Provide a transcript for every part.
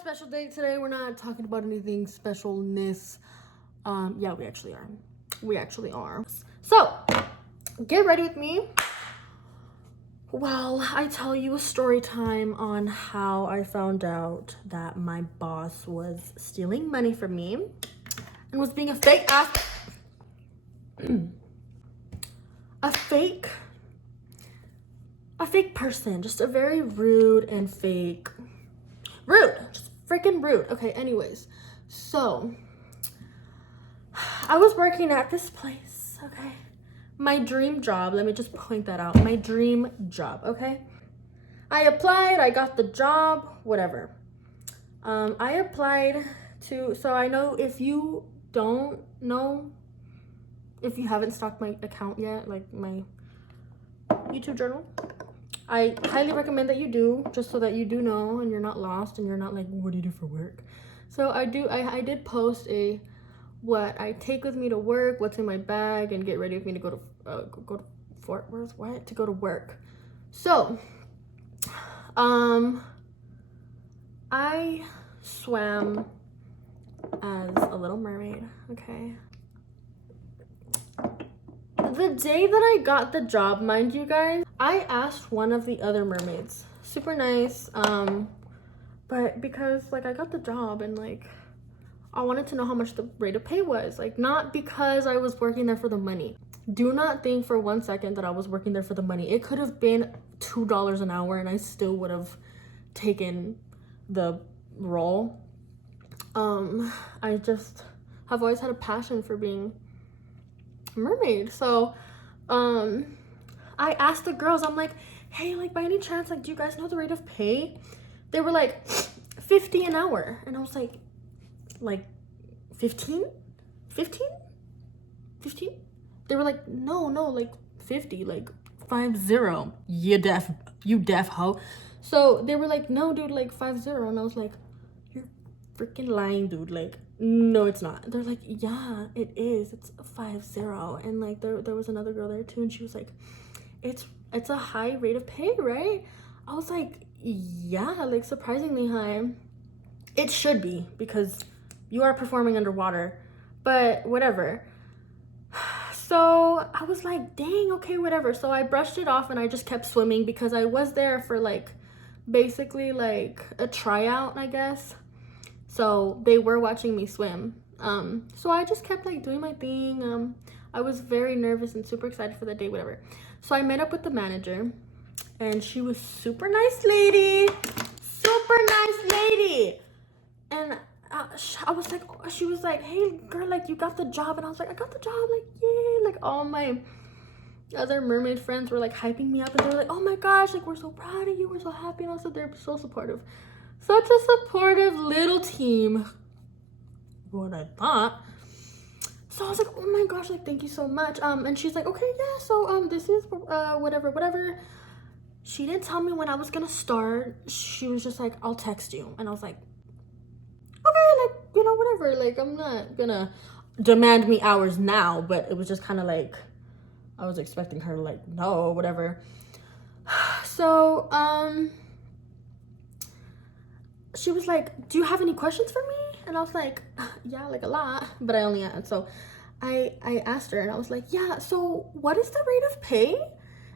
special day today. We're not talking about anything specialness. Yeah, we actually are. We actually are. So, get ready with me while I tell you a story time on how I found out that my boss was stealing money from me and was being a fake ass a fake person, just a very rude and fake just freaking rude. Okay, anyways, so I was working at this place, okay, my dream job. Let me just point that out. My dream job. Okay, I applied, I got the job, whatever. I applied to, so I know if you don't know, if you haven't stalked my account yet, like my YouTube journal, I highly recommend that you do, just so that you do know and you're not lost and you're not like, what do you do for work? So I did post a what I take with me to work, what's in my bag, and get ready with me to go to Fort Worth, what? To go to work. So, I swam as a little mermaid, okay? The day that I got the job, mind you guys, I asked one of the other mermaids, super nice, but because like I got the job and like I wanted to know how much the rate of pay was, like not because I was working there for the money. Do not think for 1 second that I was working there for the money. It could have been $2 an hour and I still would have taken the role. I just have always had a passion for being a mermaid. So I asked the girls, I'm like, hey, like by any chance, like do you guys know the rate of pay? They were like $50 an hour, and I was like 15? They were like, no, like 50, like 50. You deaf hoe. So they were like, no dude, like 50. And I was like, you're freaking lying, dude. Like, no, it's not. They're like, yeah, it is. It's 50. And like there was another girl there too, and she was like, it's a high rate of pay, right? I was like, yeah, like surprisingly high. It should be, because you are performing underwater, but whatever. So I was like, dang, okay, whatever. So I brushed it off and I just kept swimming because I was there for like basically like a tryout, I guess. So they were watching me swim. So I just kept like doing my thing. I was very nervous and super excited for the day, whatever. So I met up with the manager and she was super nice lady. And I was like, she was like, hey girl, like you got the job. And I was like, I got the job, like yay. Like all my other mermaid friends were like hyping me up and they were like, oh my gosh, like we're so proud of you, we're so happy. And also they're so supportive. Such a supportive little team, what I thought. So I was like, oh my gosh, like thank you so much. And she's like, okay, yeah, so this is whatever. She didn't tell me when I was gonna start. She was just like, I'll text you. And I was like, okay, like, you know, whatever. Like, I'm not gonna demand me hours now, but it was just kind of like, I was expecting her to like, no, whatever. So, she was like, do you have any questions for me? And I was like, yeah, like a lot, but I only had. So I asked her and I was like, yeah, so what is the rate of pay?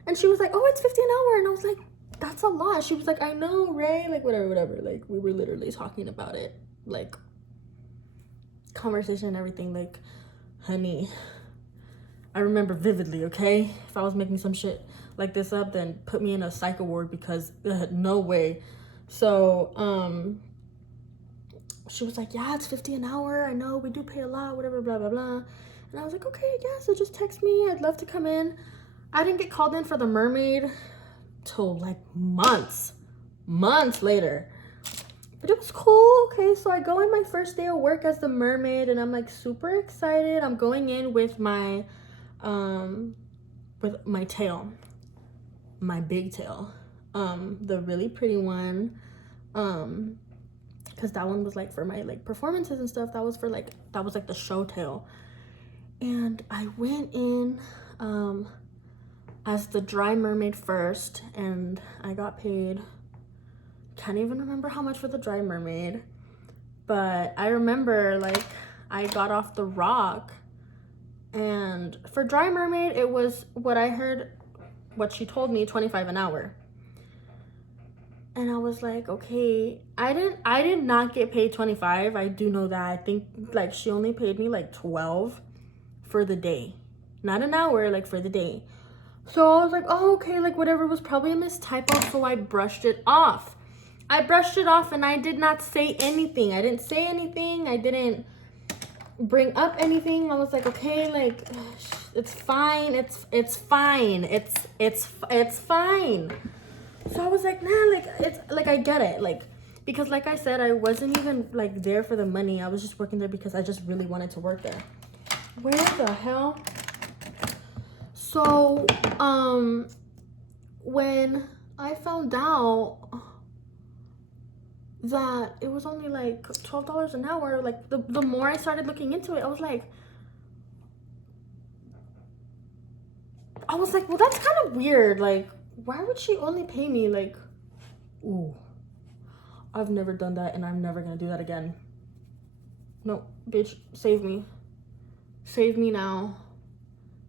And she was like, oh, it's $50 an hour. And I was like, that's a lot. She was like, I know, Ray, like whatever. Like we were literally talking about it, like conversation and everything. Like, honey, I remember vividly, okay? If I was making some shit like this up, then put me in a psych ward, because no way. So she was like, yeah, it's $50 an hour. I know we do pay a lot, whatever, blah blah blah. And I was like, okay, yeah, so just text me, I'd love to come in. I didn't get called in for the mermaid till like months later, but it was cool. Okay, so I go in my first day of work as the mermaid and I'm like super excited. I'm going in with my tail, my big tail, the really pretty one, because that one was like for my like performances and stuff. That was like the show tail. And I went in as the dry mermaid first, and I got paid, can't even remember how much for the dry mermaid. But I remember, like, I got off the rock, and for Dry Mermaid, it was what I heard, what she told me, 25 an hour. And I was like, okay, I did not get paid 25. I do know that. I think like she only paid me like 12 for the day. Not an hour, like for the day. So I was like, oh, okay, like whatever, it was probably a mistypo, so I brushed it off. I brushed it off and I did not say anything. I didn't say anything. I didn't bring up anything. I was like, okay, like it's fine. It's fine. It's fine. So I was like, nah, like, it's, like, I get it, like, because, like I said, I wasn't even, like, there for the money. I was just working there because I just really wanted to work there. Where the hell? So, when I found out that it was only, like, $12 an hour, like, the more I started looking into it, I was like, well, that's kind of weird, like, why would she only pay me like, ooh, I've never done that and I'm never gonna do that again. No, bitch, save me. Save me now.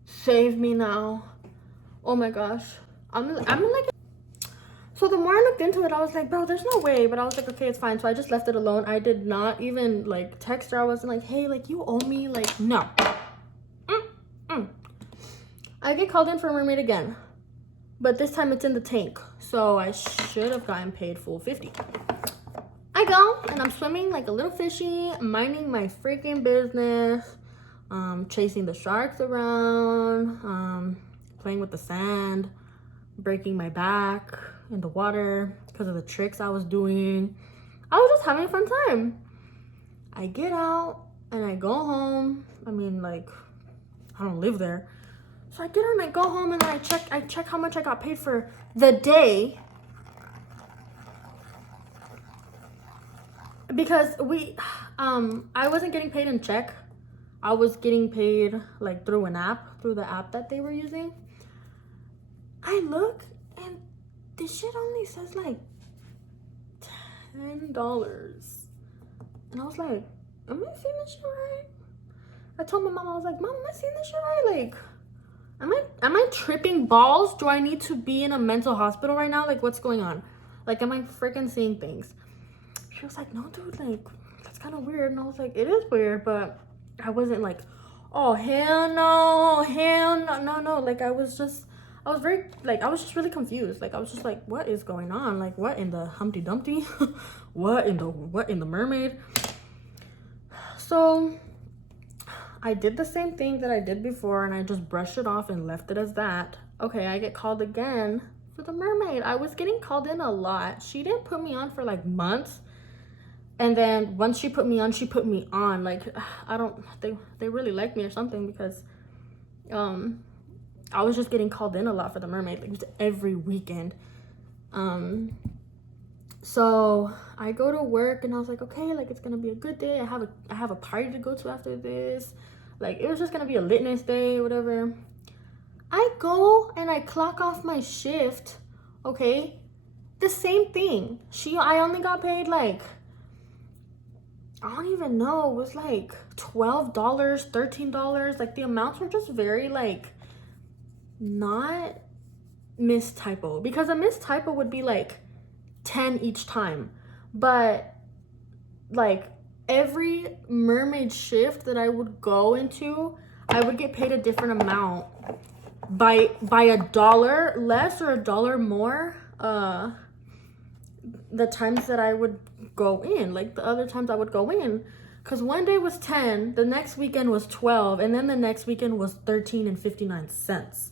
Save me now. Oh my gosh. I'm like, so the more I looked into it, I was like, bro, there's no way. But I was like, okay, it's fine. So I just left it alone. I did not even like text her. I wasn't like, hey, like you owe me, like, no. I get called in for a mermaid again. But this time it's in the tank. So I should have gotten paid full 50. I go and I'm swimming like a little fishy, minding my freaking business, chasing the sharks around, playing with the sand, breaking my back in the water because of the tricks I was doing. I was just having a fun time. I get out and I go home. I mean, like, I don't live there. So I get out and I go home and then I check how much I got paid for the day. Because I wasn't getting paid in check. I was getting paid like through an app, through the app that they were using. I look and this shit only says like $10. And I was like, am I seeing this shit right? I told my mom, I was like, Mom, am I seeing this shit right? Like, am I tripping balls? Do I need to be in a mental hospital right now? Like, what's going on? Like, am I freaking seeing things? She was like, no, dude, like, that's kind of weird. And I was like, it is weird, but I wasn't like, oh, hell no. Like, I was just really confused. Like, I was just like, what is going on? Like, what in the Humpty Dumpty? what in the mermaid? So I did the same thing that I did before and I just brushed it off and left it as that. Okay, I get called again for the mermaid. I was getting called in a lot. She didn't put me on for like months. And then once she put me on. Like, I don't, they really like me or something because I was just getting called in a lot for the mermaid, like every weekend. So I go to work and I was like, okay, like it's gonna be a good day. I have a party to go to after this. Like, it was just gonna be a litness day, whatever. I go and I clock off my shift, okay? The same thing. I only got paid like, I don't even know, it was like $12, $13. Like, the amounts were just very like not mistypo, because a mistypo would be like 10 each time, but like every mermaid shift that I would go into, I would get paid a different amount by $1 less or $1 more the times that I would go in. Like, the other times I would go in, because one day was 10, the next weekend was 12, and then the next weekend was 13.59 cents.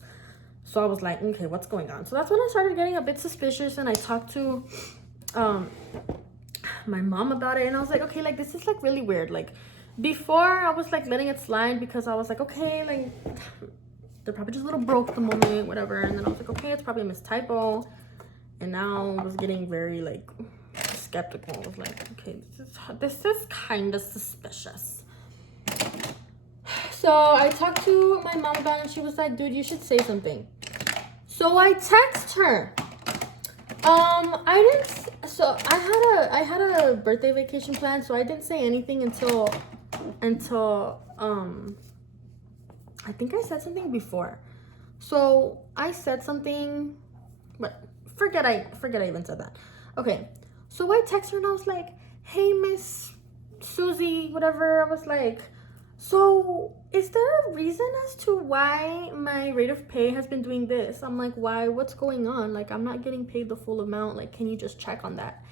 So I was like, okay, what's going on? So that's when I started getting a bit suspicious, and I talked to my mom about it, and I was like, okay, like, this is like really weird. Like, before I was like letting it slide because I was like, okay, like they're probably just a little broke at the moment, whatever. And then I was like, okay, it's probably a mistypo. And now I was getting very like skeptical. I was like, okay, this is kind of suspicious. So I talked to my mom about it, and she was like, dude, you should say something. So I text her. So I had a birthday vacation plan, so I didn't say anything until I think I said something before. So I said something, but forget I even said that. Okay, so I text her and I was like, hey, Miss Susie, whatever. I was like, so is there a reason as to why my rate of pay has been doing this? I'm like, why? What's going on? Like, I'm not getting paid the full amount. Like, can you just check on that?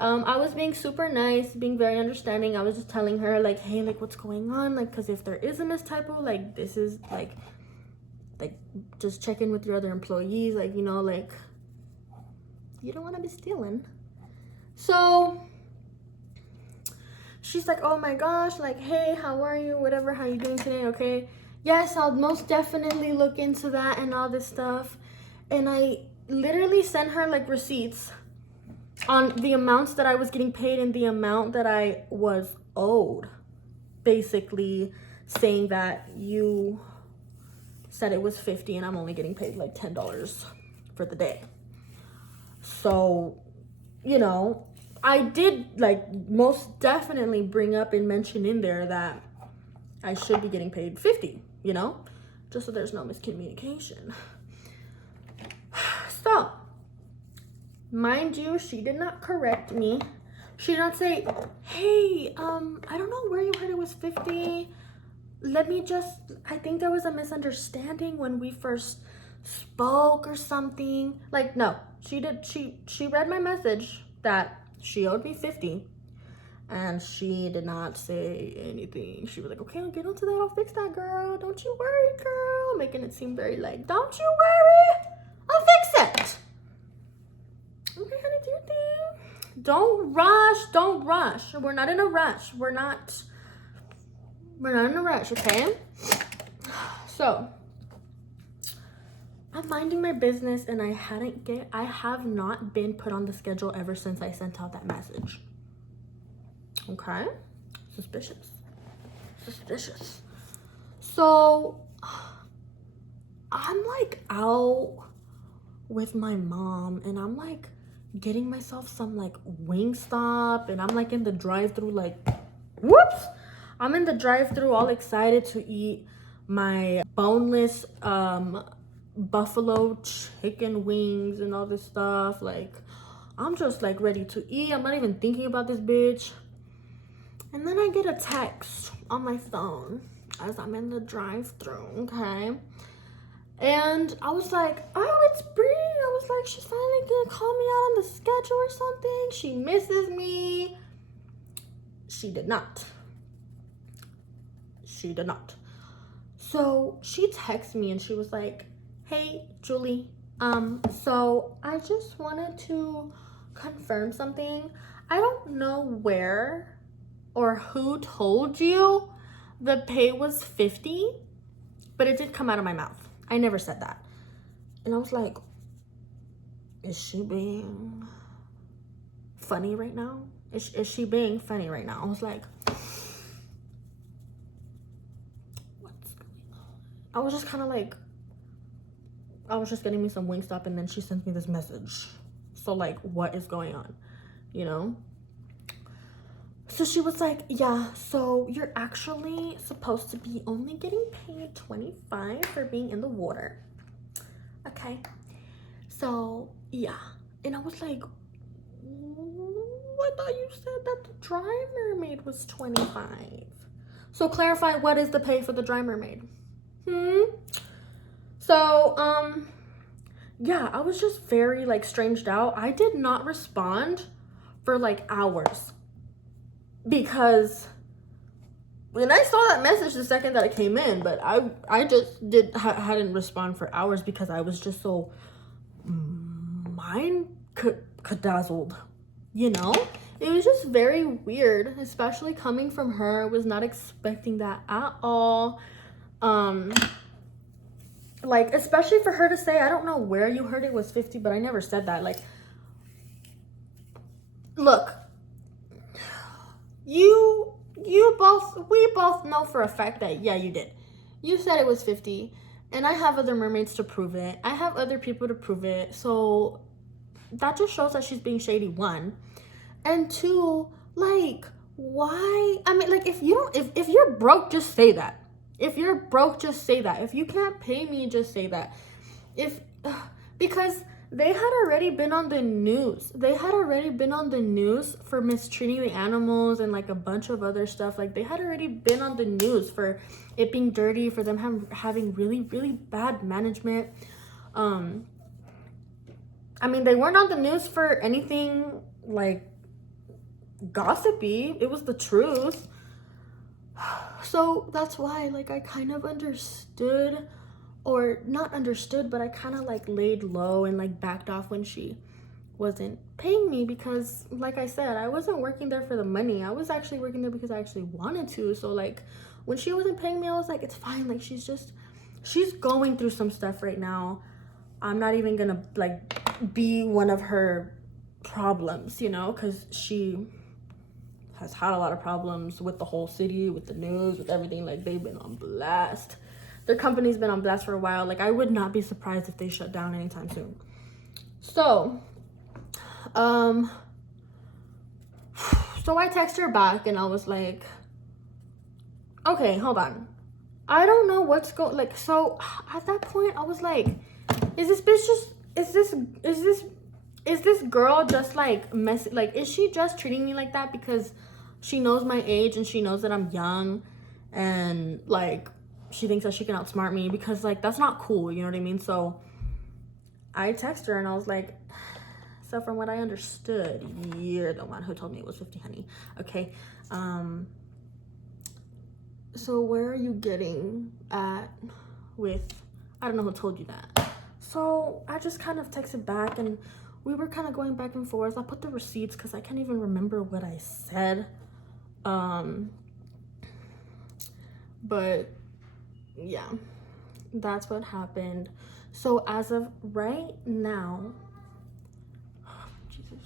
I was being super nice, being very understanding. I was just telling her, like, hey, like, what's going on? Like, because if there is a mistypo, like, this is, like, just check in with your other employees. Like, you know, like, you don't want to be stealing. So she's like, oh my gosh, like, hey, how are you? Whatever, how you doing today? Okay. Yes, I'll most definitely look into that and all this stuff. And I literally sent her, like, receipts on the amounts that I was getting paid and the amount that I was owed. Basically saying that you said it was $50 and I'm only getting paid like $10 for the day. So, you know, I did like most definitely bring up and mention in there that I should be getting paid $50, you know, just so there's no miscommunication. So, mind you, she did not correct me. She did not say, hey, I don't know where you heard it was 50. Let me just, I think there was a misunderstanding when we first spoke or something. Like, no, she read my message that she owed me 50 and she did not say anything. She was like, okay, I'll get onto that. I'll fix that, girl. Don't you worry, girl. Making it seem very like, don't you worry. I'll fix it. Okay, honey, do your thing. Don't rush. We're not in a rush. We're not in a rush, okay? So, I'm minding my business and I have not been put on the schedule ever since I sent out that message. Okay? Suspicious. So, I'm like out with my mom and I'm like getting myself some like Wingstop and I'm like in the drive-thru like, whoops! I'm in the drive-thru all excited to eat my boneless buffalo chicken wings and all this stuff. Like, I'm just like ready to eat. I'm not even thinking about this bitch. And then I get a text on my phone as I'm in the drive-thru, okay? And I was like, oh, it's Bree. I was like, she's finally gonna call me out on the schedule or something. She misses me. She did not. So she texted me and she was like, hey, Julie, so I just wanted to confirm something. I don't know where or who told you the pay was 50, but it did come out of my mouth. I never said that. And I was like, is she being funny right now? Is she being funny right now? I was like, what's going on? I was just kind of like, I was just getting me some Wingstop and then she sent me this message. So like, what is going on? You know? So she was like, yeah, so you're actually supposed to be only getting paid $25 for being in the water. Okay. So, yeah. And I was like, I thought you said that the dry mermaid was $25. So clarify, what is the pay for the dry mermaid? So, yeah, I was just very like stranged out. I did not respond for like hours because when I saw that message the second that it came in, but I just hadn't responded for hours because I was just so dazzled, you know? It was just very weird, especially coming from her. I was not expecting that at all. Like, especially for her to say, I don't know where you heard it was 50, but I never said that. Like, look, we both know for a fact that, yeah, you did. You said it was 50, and I have other mermaids to prove it. I have other people to prove it. So that just shows that she's being shady, one. And two, like, why? I mean, like, if you don't, if you're broke, just say that. If you're broke, just say that. If you can't pay me, just say that. If because they had already been on the news. They had already been on the news for mistreating the animals and like a bunch of other stuff. Like, they had already been on the news for it being dirty, for them having really, really bad management. I mean, they weren't on the news for anything like gossipy. It was the truth. So that's why, like, I kind of understood, or not understood, but I kind of like laid low and like backed off when she wasn't paying me, because like I said, I wasn't working there for the money. I was actually working there because I actually wanted to. So like, when she wasn't paying me, I was like, it's fine. Like, she's going through some stuff right now. I'm not even gonna like be one of her problems, you know, because she has had a lot of problems with the whole city, with the news, with everything. Like, they've been on blast. Their company's been on blast for a while. Like, I would not be surprised if they shut down anytime soon. So I text her back and I was like, okay, hold on, I don't know what's going, like, so at that point I was like, is this bitch just, is this girl just like like, is she just treating me like that because she knows my age and she knows that I'm young, and like she thinks that she can outsmart me? Because like, that's not cool, you know what I mean? So I text her and I was like, so from what I understood, you're the one who told me it was 50, honey. Okay. So where are you getting at with, I don't know who told you that. So I just kind of texted back and we were kind of going back and forth. I put the receipts because I can't even remember what I said. But yeah, that's what happened. So as of right now, Jesus.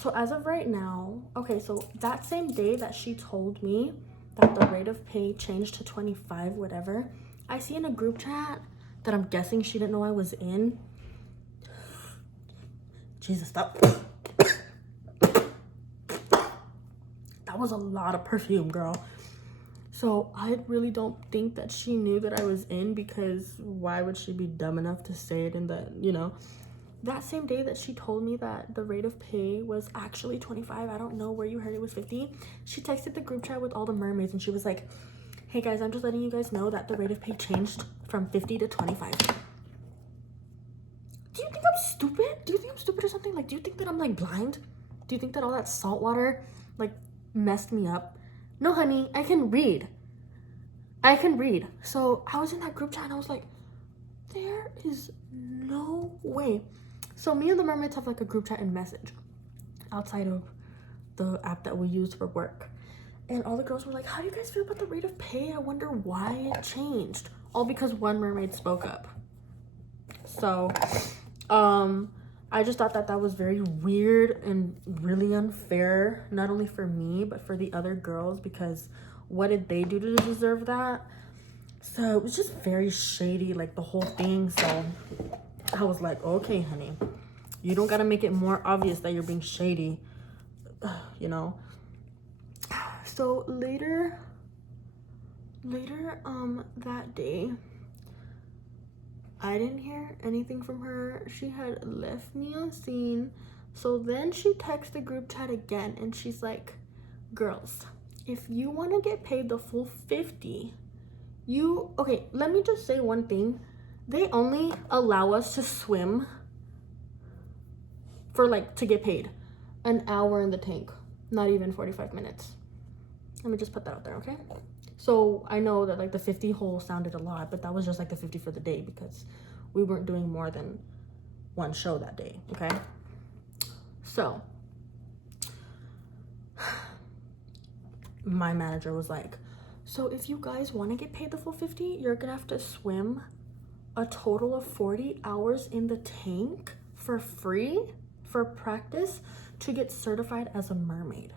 So as of right now, okay, so that same day that she told me that the rate of pay changed to 25, whatever, I see in a group chat that I'm guessing she didn't know I was in. Jesus, stop. That was a lot of perfume, girl. So I really don't think that she knew that I was in, because why would she be dumb enough to say it in the, you know? That same day that she told me that the rate of pay was actually 25, I don't know where you heard it was 50, she texted the group chat with all the mermaids and she was like, hey guys, I'm just letting you guys know that the rate of pay changed from 50 to 25. Do you think I'm stupid? Do you think I'm stupid or something? Like, do you think that I'm like blind? Do you think that all that salt water like messed me up? No, honey, I can read. I can read. So I was in that group chat and I was like, there is no way. So me and the mermaids have like a group chat and message outside of the app that we use for work. And all the girls were like, how do you guys feel about the rate of pay? I wonder why it changed. All because one mermaid spoke up. So I just thought that that was very weird and really unfair, not only for me, but for the other girls, because what did they do to deserve that? So it was just very shady, like the whole thing. So I was like, okay, honey, you don't gotta make it more obvious that you're being shady, you know? So later that day, I didn't hear anything from her. She had left me on scene. So then she texted the group chat again and she's like, girls, if you want to get paid the full 50, okay, let me just say one thing. They only allow us to swim for like, to get paid an hour in the tank, not even 45 minutes. Let me just put that out there, okay? So I know that like the 50 hole sounded a lot, but that was just like the 50 for the day because we weren't doing more than one show that day, okay? So my manager was like, so if you guys want to get paid the full 50, you're gonna have to swim a total of 40 hours in the tank for free for practice to get certified as a mermaid.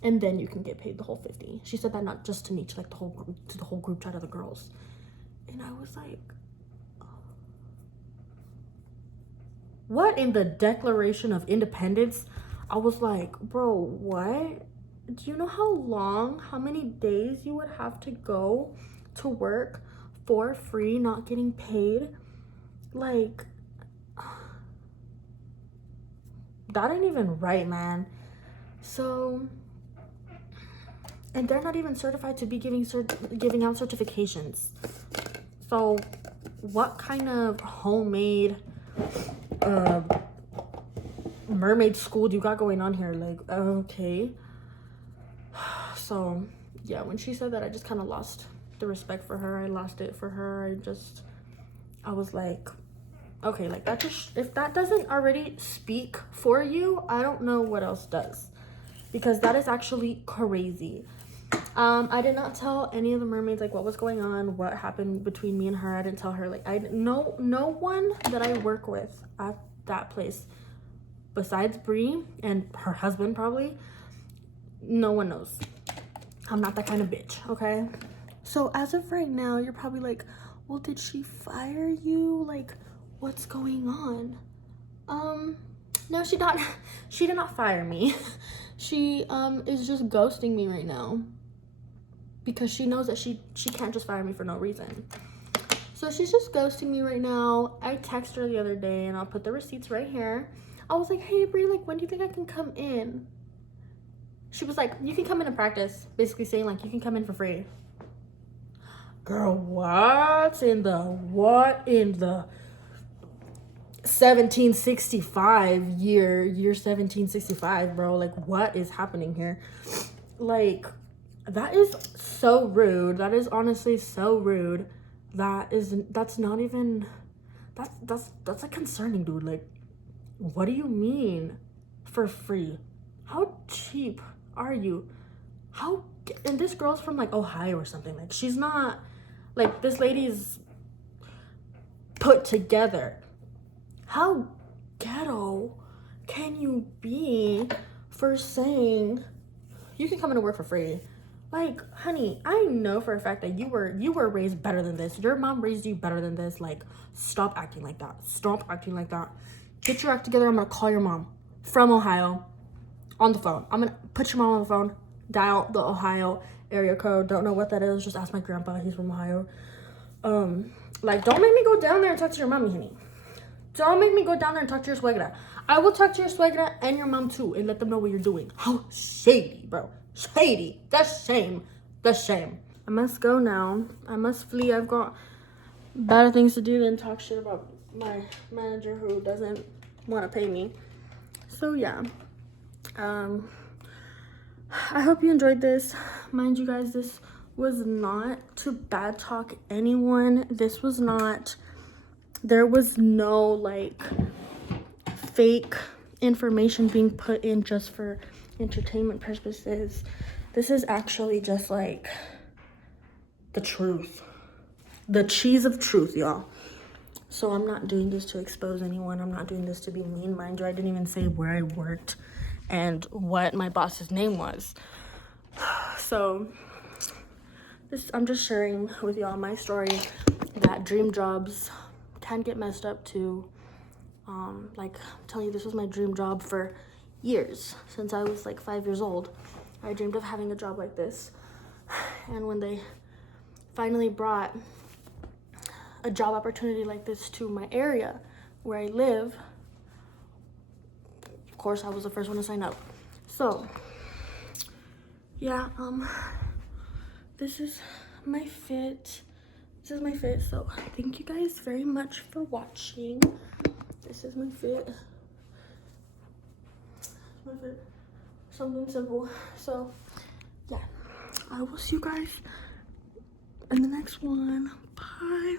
And then you can get paid the whole 50. She said that not just to me, to like the whole group chat of the girls. And I was like, oh. What in the Declaration of Independence? I was like, bro, what? Do you know how many days you would have to go to work for free, not getting paid? Like, that ain't even right, man. So, and they're not even certified to be giving out certifications. So, what kind of homemade mermaid school do you got going on here? Like, okay. So, yeah, when she said that, I just kind of lost the respect for her. I lost it for her. I was like, okay, like that just, if that doesn't already speak for you, I don't know what else does, because that is actually crazy. I did not tell any of the mermaids like what was going on, what happened between me and her. I didn't tell her, like, no one that I work with at that place besides Bree and her husband, probably, no one knows. I'm not that kind of bitch, okay? So as of right now, you're probably like, well, did she fire you? Like, what's going on? No, she did not fire me. She is just ghosting me right now, because she knows that she can't just fire me for no reason. So she's just ghosting me right now. I texted her the other day, and I'll put the receipts right here. I was like, hey Brie, like, when do you think I can come in? She was like, you can come in and practice, basically saying like you can come in for free. Girl, what in the 1765 year 1765, bro? Like, what is happening here? Like, that is so rude. That is honestly so rude. That's not even, that's like concerning, dude. Like, what do you mean for free? How cheap are you? And this girl's from like Ohio or something. Like, she's not, like, this lady's put together. How ghetto can you be for saying you can come in and work for free? Like, honey, I know for a fact that you were raised better than this. Your mom raised you better than this. Like, stop acting like that. Stop acting like that. Get your act together. I'm gonna call your mom from Ohio on the phone. I'm gonna put your mom on the phone, dial the Ohio area code. Don't know what that is. Just ask my grandpa. He's from Ohio. Like, don't make me go down there and talk to your mommy, honey. Don't make me go down there and talk to your suegra. I will talk to your suegra and your mom too, and let them know what you're doing. How shady, bro. Shady. That's shame. That's shame. I must go now. I must flee. I've got better things to do than talk shit about my manager who doesn't want to pay me. So yeah. I hope you enjoyed this. Mind you guys, this was not to bad talk anyone. This was not, there was no like fake information being put in just for entertainment purposes. This is actually just like the truth, the cheese of truth, y'all. So I'm not doing this to expose anyone. I'm not doing this to be mean. Mind you, I didn't even say where I worked and what my boss's name was. So I'm just sharing with y'all my story, that dream jobs can get messed up too. Like, I'm telling you, this was my dream job for years. Since I was like 5 years old, I dreamed of having a job like this. And when they finally brought a job opportunity like this to my area where I live, of course I was the first one to sign up. So yeah, this is my fit. So thank you guys very much for watching. This is my fit. Something simple. So yeah, I will see you guys in the next one. Bye.